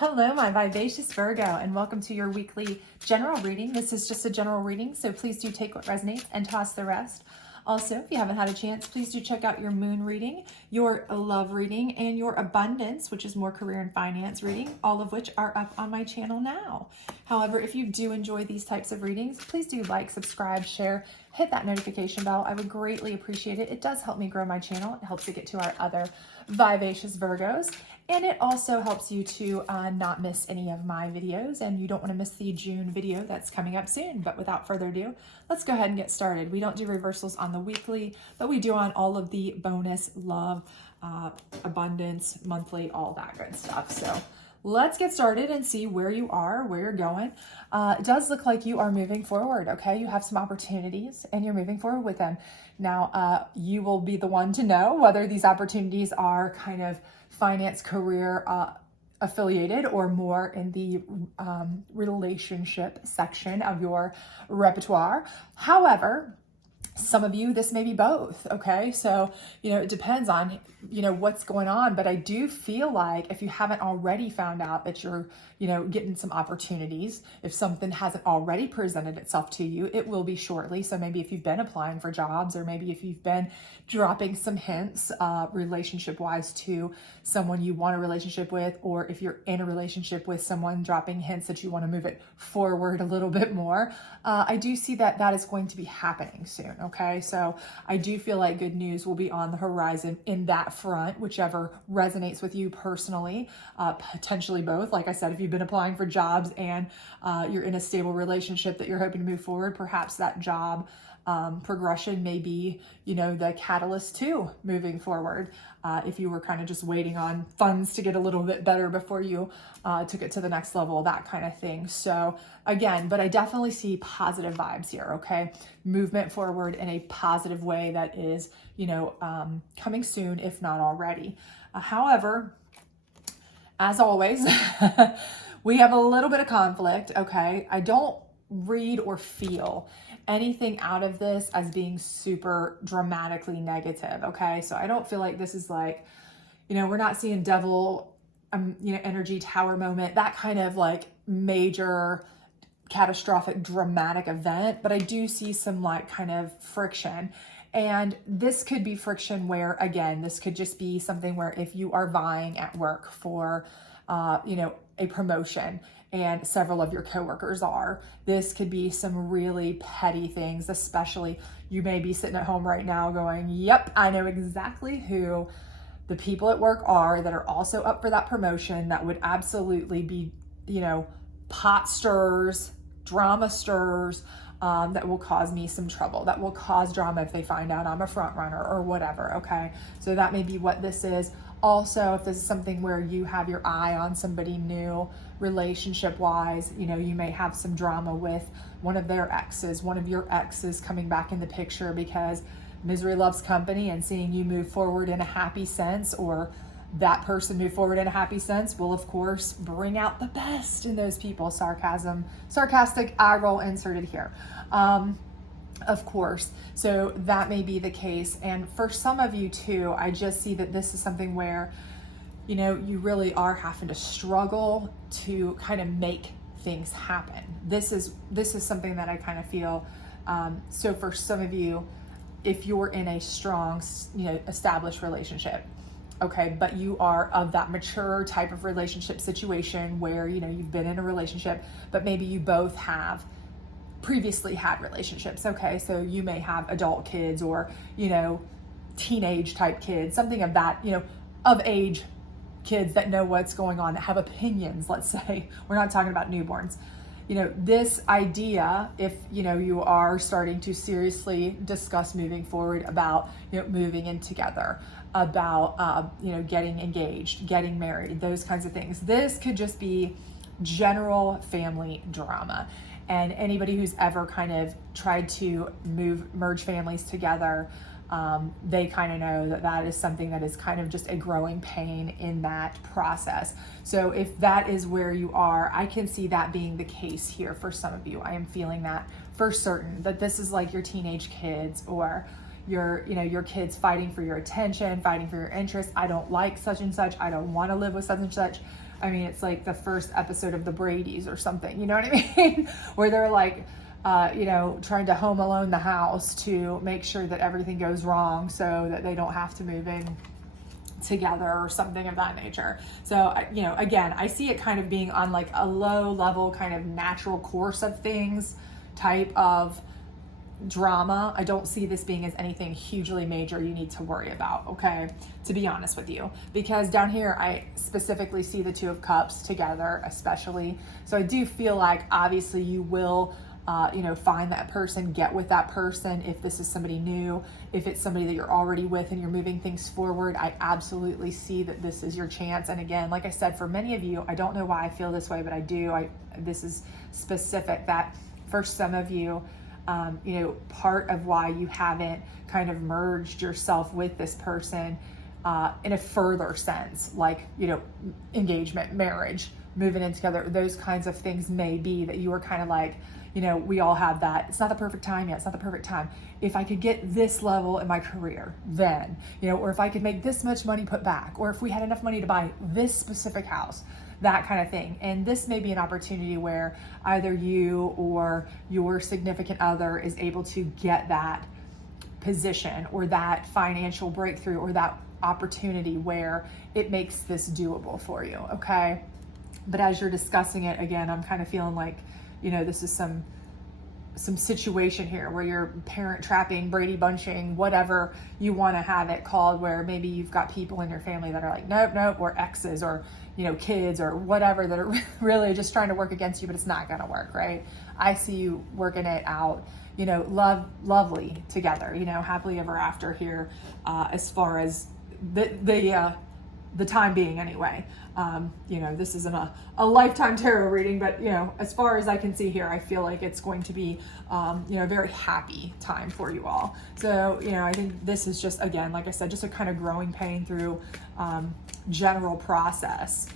Hello, my vivacious Virgo, and welcome to your weekly general reading. This is just a general reading, so please do take what resonates and toss the rest. Also, if you haven't had a chance, please do check out your moon reading, your love reading, and your abundance, which is more career and finance reading, all of which are up on my channel now. However, if you do enjoy these types of readings, please do like, subscribe, share, hit that notification bell. I would greatly appreciate it. It does help me grow my channel. It helps to get to our other vivacious Virgos. And it also helps you to not miss any of my videos, and you don't want to miss the June video that's coming up soon. But without further ado, let's go ahead and get started. We don't do reversals on the weekly, but we do on all of the bonus, love, abundance, monthly, all that good stuff. So let's get started and see where you are, where you're going. It does look like you are moving forward, okay? You have some opportunities and you're moving forward with them. Now, you will be the one to know whether these opportunities are kind of finance, career affiliated, or more in the relationship section of your repertoire. However, some of you, this may be both, okay? So, it depends on, what's going on. But I do feel like if you haven't already found out that you're, getting some opportunities, if something hasn't already presented itself to you, it will be shortly. So maybe if you've been applying for jobs, or maybe if you've been dropping some hints relationship-wise to someone you want a relationship with, or if you're in a relationship with someone, dropping hints that you want to move it forward a little bit more, I do see that that is going to be happening soon, okay? So I do feel like good news will be on the horizon in that front, whichever resonates with you personally, potentially both. Like I said, if you've been applying for jobs and you're in a stable relationship that you're hoping to move forward, perhaps that job progression may be, the catalyst to moving forward. If you were kind of just waiting on funds to get a little bit better before you took it to the next level, that kind of thing. So again, but I definitely see positive vibes here, okay? Movement forward in a positive way that is, coming soon, if not already. However, as always, we have a little bit of conflict, okay? I don't read or feel anything out of this as being super dramatically negative, okay? So I don't feel like this is like, we're not seeing devil, energy tower moment, that kind of like major catastrophic dramatic event, but I do see some like kind of friction. And this could be friction where, again, this could just be something where if you are vying at work for, a promotion and several of your coworkers are, this could be some really petty things, especially you may be sitting at home right now going, yep, I know exactly who the people at work are that are also up for that promotion that would absolutely be, pot stirrers, drama stirrers, that will cause me some trouble, that will cause drama if they find out I'm a front runner or whatever, okay? So that may be what this is. Also, if this is something where you have your eye on somebody new relationship-wise, you may have some drama with one of their exes, one of your exes coming back in the picture, because misery loves company, and seeing you move forward in a happy sense, or that person move forward in a happy sense, will of course bring out the best in those people. Sarcastic eye roll inserted here. Of course. So that may be the case. And for some of you too, I just see that this is something where, you really are having to struggle to kind of make things happen. This is something that I kind of feel. So for some of you, if you're in a strong, established relationship, okay, but you are of that mature type of relationship situation where, you've been in a relationship, but maybe you both have previously had relationships, okay? So you may have adult kids, or, teenage type kids, something of that, of age kids that know what's going on, that have opinions, let's say. We're not talking about newborns. This idea, if, you are starting to seriously discuss moving forward about, moving in together, about, getting engaged, getting married, those kinds of things. This could just be general family drama. And anybody who's ever kind of tried to merge families together, they kind of know that that is something that is kind of just a growing pain in that process. So if that is where you are, I can see that being the case here for some of you. I am feeling that for certain, that this is like your teenage kids, or your kids fighting for your attention, fighting for your interest. I don't like such and such. I don't want to live with such and such. I mean, it's like the first episode of the Brady's or something, you know what I mean? Where they're like, trying to home alone the house to make sure that everything goes wrong so that they don't have to move in together or something of that nature. So, again, I see it kind of being on like a low level kind of natural course of things type of drama. I don't see this being as anything hugely major you need to worry about, okay, to be honest with you, because down here I specifically see the Two of Cups together especially. So I do feel like obviously you will find that person, get with that person. If this is somebody new, if it's somebody that you're already with and you're moving things forward, I absolutely see that this is your chance. And again, like I said, for many of you, I don't know why I feel this way, but I do. This is specific that for some of you, part of why you haven't kind of merged yourself with this person in a further sense, like, engagement, marriage, moving in together, those kinds of things may be that you are kind of like, we all have that. It's not the perfect time yet. It's not the perfect time. If I could get this level in my career, then, or if I could make this much money put back, or if we had enough money to buy this specific house, that kind of thing. And this may be an opportunity where either you or your significant other is able to get that position or that financial breakthrough or that opportunity where it makes this doable for you, okay? But as you're discussing it, again, I'm kind of feeling like, this is some situation here where you're parent trapping, Brady bunching, whatever you want to have it called, where maybe you've got people in your family that are like, nope, or exes or, kids or whatever that are really just trying to work against you, but it's not going to work, right? I see you working it out, lovely together, happily ever after here, as far as the time being anyway. This isn't a lifetime tarot reading, but as far as I can see here, I feel like it's going to be a very happy time for you all. So I think this is just, again, like I said, just a kind of growing pain through general process.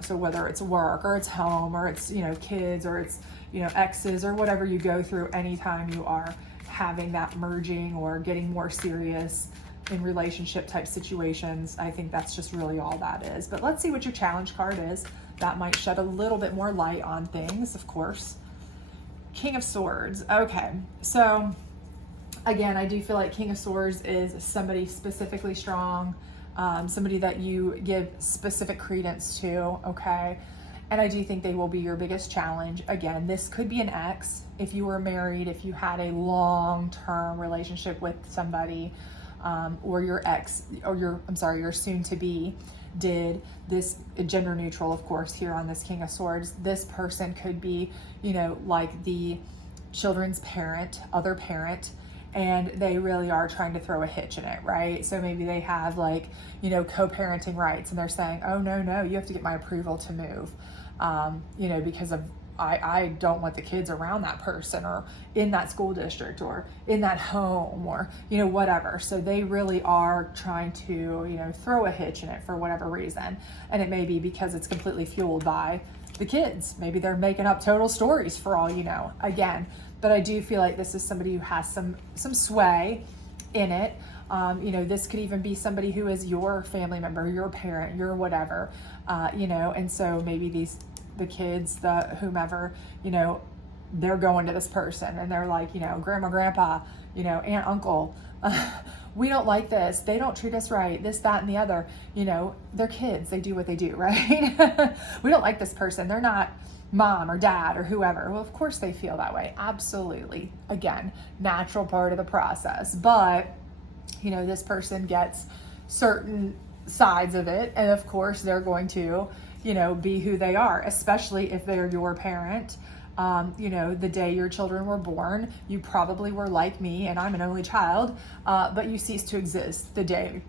So whether it's work or it's home or it's kids or it's exes or whatever you go through anytime you are having that merging or getting more serious in relationship type situations, I think that's just really all that is. But let's see what your challenge card is. That might shed a little bit more light on things, of course. King of Swords. Okay, so again, I do feel like King of Swords is somebody specifically strong, somebody that you give specific credence to, okay? And I do think they will be your biggest challenge. Again, this could be an ex. If you were married, if you had a long-term relationship with somebody, or your ex, or your soon-to-be did this, gender neutral, of course, here on this King of Swords. This person could be, like the children's parent, other parent, and they really are trying to throw a hitch in it, right? So maybe they have like, co-parenting rights and they're saying, oh, no, you have to get my approval to move, because of I don't want the kids around that person or in that school district or in that home or, whatever. So they really are trying to, throw a hitch in it for whatever reason. And it may be because it's completely fueled by the kids. Maybe they're making up total stories for all you know, again. But I do feel like this is somebody who has some sway in it. This could even be somebody who is your family member, your parent, your whatever, and so maybe the kids, the whomever, they're going to this person and they're like, grandma, grandpa, aunt, uncle, we don't like this. They don't treat us right. This, that, and the other, they're kids. They do what they do, right? We don't like this person. They're not mom or dad or whoever. Well, of course they feel that way. Absolutely. Again, natural part of the process. But, this person gets certain sides of it. And of course they're going to, be who they are, especially if they're your parent. The day your children were born, you probably were like me, and I'm an only child, but you ceased to exist the day,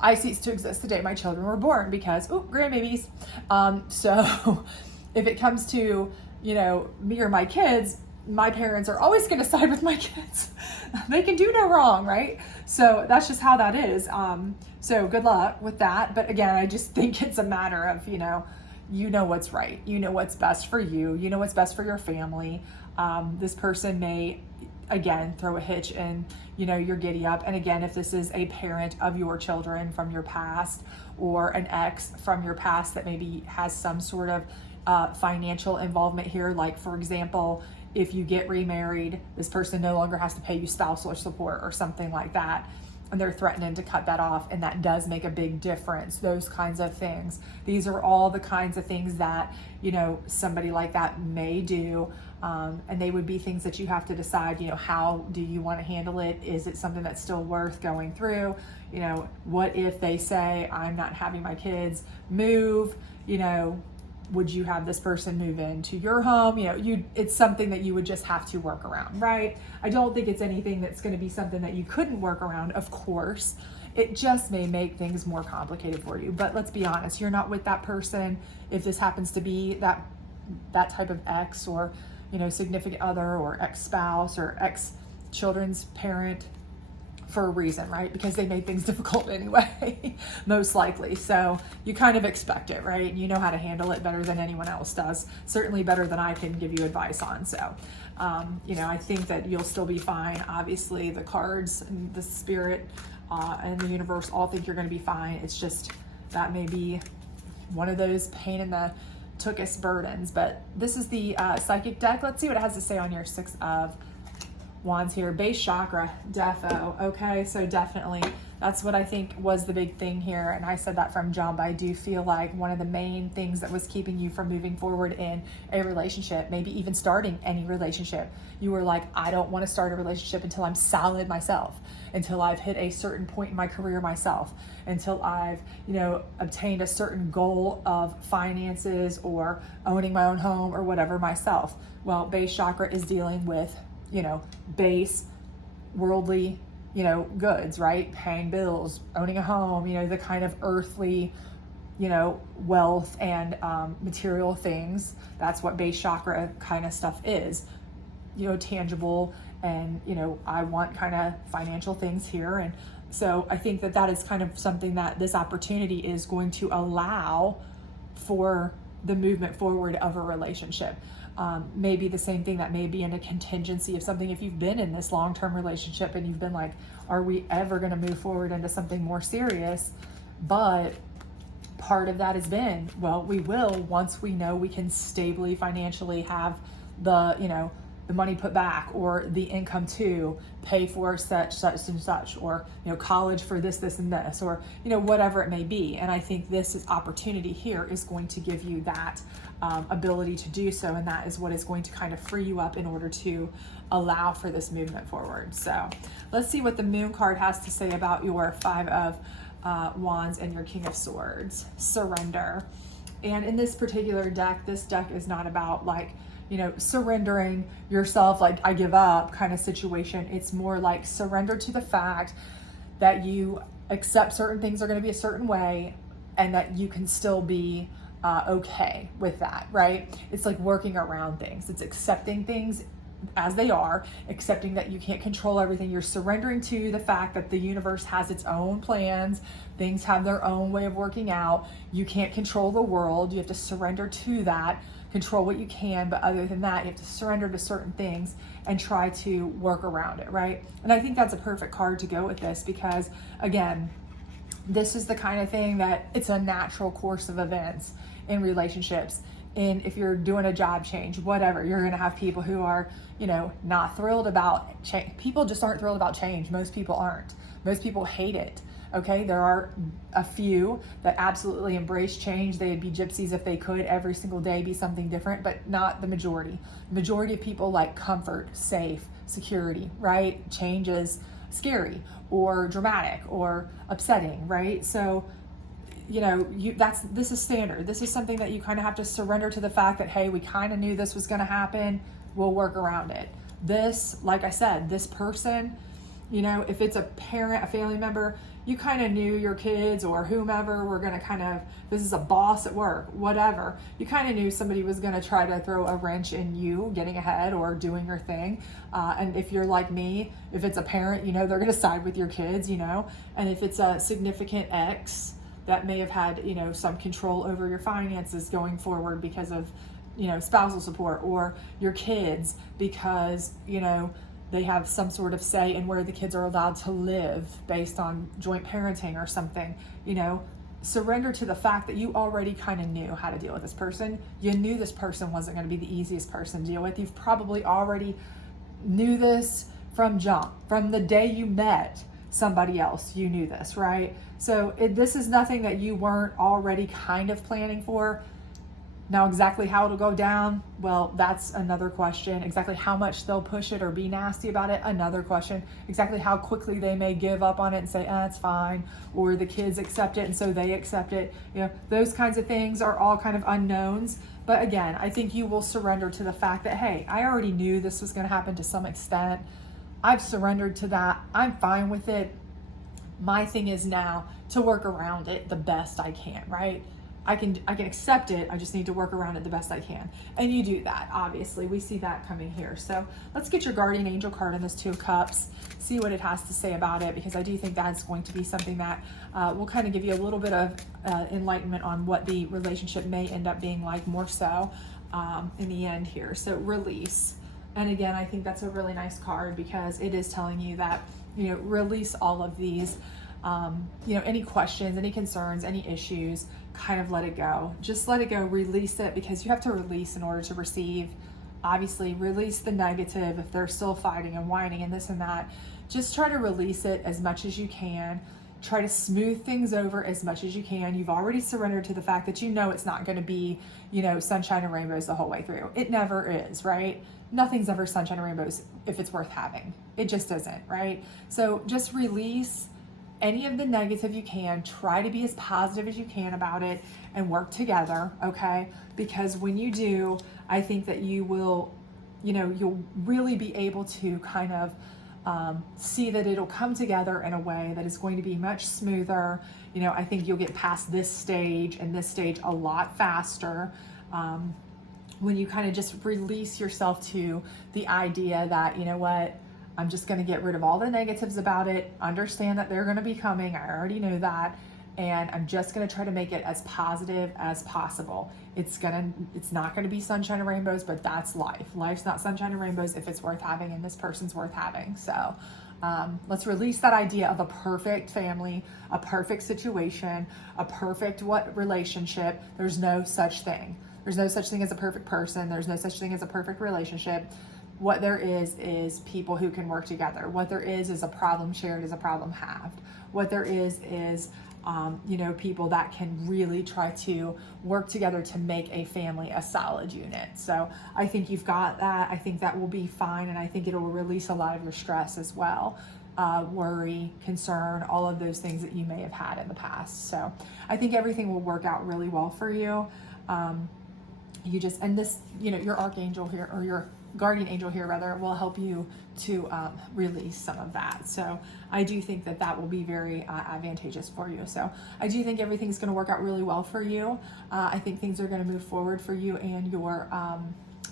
I ceased to exist the day my children were born because, grandbabies. So if it comes to, me or my kids, my parents are always going to side with my kids. They can do no wrong, right? So that's just how that is. So good luck with that. But again, I just think it's a matter of, what's right. What's best for you. What's best for your family. This person may, again, throw a hitch in, your giddy up. And again, if this is a parent of your children from your past, or an ex from your past that maybe has some sort of financial involvement here. Like, for example, if you get remarried, this person no longer has to pay you spousal support or something like that, and they're threatening to cut that off, and that does make a big difference. Those kinds of things. These are all the kinds of things that, you know, somebody like that may do, and they would be things that you have to decide, you know, how do you want to handle it? Is it something that's still worth going through? You know, what if they say, I'm not having my kids move, you know, would you have this person move into your home? You know, it's something that you would just have to work around, right? I don't think it's anything that's going to be something that you couldn't work around, of course. It just may make things more complicated for you. But let's be honest, you're not with that person. If this happens to be that type of ex, or, you know, significant other, or ex-spouse, or ex-children's parent, for a reason, right? Because they made things difficult anyway, most likely. So you kind of expect it, right? You know how to handle it better than anyone else does, certainly better than I can give you advice on. So, you know, I think that you'll still be fine. Obviously, the cards and the spirit and the universe all think you're going to be fine. It's just that may be one of those pain in the tuchus burdens. But this is the psychic deck. Let's see what it has to say on your Six of Wands here. Base chakra, defo. Okay, so definitely that's what I think was the big thing here, and I said that from jump. I do feel like one of the main things that was keeping you from moving forward in a relationship, maybe even starting any relationship, you were like, I don't want to start a relationship until I'm solid myself, until I've hit a certain point in my career myself, until I've, you know, obtained a certain goal of finances or owning my own home or whatever myself. Well, base chakra is dealing with, you know, base worldly, you know, goods, right? Paying bills, owning a home, you know, the kind of earthly, you know, wealth and material things. That's what base chakra kind of stuff is, you know, tangible. And, you know, I want kind of financial things here. And so I think that that is kind of something that this opportunity is going to allow for the movement forward of a relationship. Maybe the same thing that may be in a contingency of something. If you've been in this long-term relationship and you've been like, are we ever going to move forward into something more serious? But part of that has been, well, we will once we know we can stably financially have the, you know, the money put back, or the income to pay for such and such, or, you know, college for this and this, or, you know, whatever it may be. And I think this opportunity here is going to give you that ability to do so, and that is what is going to kind of free you up in order to allow for this movement forward. So let's see what the Moon card has to say about your Five of Wands and your King of Swords. Surrender. And in this particular deck, this deck is not about like, you know, surrendering yourself, like I give up kind of situation. It's more like surrender to the fact that you accept certain things are going to be a certain way, and that you can still be okay with that, right? It's like working around things. It's accepting things as they are, accepting that you can't control everything. You're surrendering to the fact that the universe has its own plans. Things have their own way of working out. You can't control the world. You have to surrender to that. Control what you can, but other than that, you have to surrender to certain things and try to work around it, right? And I think that's a perfect card to go with this, because again, this is the kind of thing that it's a natural course of events in relationships. And if you're doing a job change, whatever, you're going to have people who are, you know, not thrilled about change. People just aren't thrilled about change. Most people aren't. Most people hate it. Okay, there are a few that absolutely embrace change. They'd be gypsies if they could every single day be something different, but not the majority. The majority of people like comfort, safe, security, right? Change is scary or dramatic or upsetting, right? So, you know, this is standard. This is something that you kind of have to surrender to the fact that, hey, we kind of knew this was going to happen. We'll work around it. This, like I said, this person, you know, if it's a parent, a family member, you kind of knew your kids or whomever were going to kind of, this is a boss at work, whatever. You kind of knew somebody was going to try to throw a wrench in you getting ahead or doing your thing. And if you're like me, if it's a parent, you know, they're going to side with your kids, you know. And if it's a significant ex that may have had, you know, some control over your finances going forward because of, you know, spousal support, or your kids because, you know, they have some sort of say in where the kids are allowed to live based on joint parenting or something, you know, surrender to the fact that you already kind of knew how to deal with this person. You knew this person wasn't going to be the easiest person to deal with. You've probably already knew this from jump, from the day you met somebody else, you knew this, right? So this is nothing that you weren't already kind of planning for. Now, exactly how it'll go down, well, that's another question. Exactly how much they'll push it or be nasty about it, another question. Exactly how quickly they may give up on it and say, it's fine, or the kids accept it and so they accept it. You know, those kinds of things are all kind of unknowns. But again, I think you will surrender to the fact that, hey, I already knew this was going to happen to some extent. I've surrendered to that. I'm fine with it. My thing is now to work around it the best I can, right? I can accept it. I just need to work around it the best I can. And you do that, obviously. We see that coming here. So let's get your guardian angel card in this Two of Cups, see what it has to say about it, because I do think that's going to be something that will kind of give you a little bit of enlightenment on what the relationship may end up being like, more so in the end here. So release. And again, I think that's a really nice card because it is telling you that, you know, release all of these, you know, any questions, any concerns, any issues, kind of let it go. Just let it go, release it, because you have to release in order to receive. Obviously, release the negative if they're still fighting and whining and this and that. Just try to release it as much as you can. Try to smooth things over as much as you can. You've already surrendered to the fact that you know it's not going to be, you know, sunshine and rainbows the whole way through. It never is, right? Nothing's ever sunshine and rainbows if it's worth having. It just isn't, right? So just release any of the negative you can. Try to be as positive as you can about it and work together, okay? Because when you do, I think that you will, you know, you'll really be able to kind of see that it'll come together in a way that is going to be much smoother. You know, I think you'll get past this stage and this stage a lot faster when you kind of just release yourself to the idea that, you know what, I'm just going to get rid of all the negatives about it, understand that they're going to be coming, I already know that, and I'm just going to try to make it as positive as possible. It's not going to be sunshine and rainbows, but that's life. Life's not sunshine and rainbows if it's worth having, and this person's worth having. So let's release that idea of a perfect family, a perfect situation, a perfect relationship. There's no such thing. There's no such thing as a perfect person. There's no such thing as a perfect relationship. What there is people who can work together. What there is a problem shared is a problem halved. What there is you know, people that can really try to work together to make a family a solid unit. So I think you've got that. I think that will be fine, and I think it'll release a lot of your stress as well. Worry, concern, all of those things that you may have had in the past. So I think everything will work out really well for you. You just, and this, you know, your archangel here, or your guardian angel here rather, will help you to release some of that. So I do think that that will be very advantageous for you. So I do think everything's going to work out really well for you. I think things are going to move forward for you and your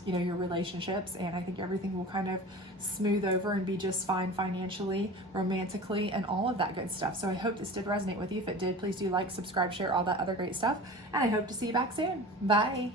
you know, your relationships, and I think everything will kind of smooth over and be just fine financially, romantically, and all of that good stuff. So I hope this did resonate with you. If it did, please do like, subscribe, share, all that other great stuff, and I hope to see you back soon. Bye.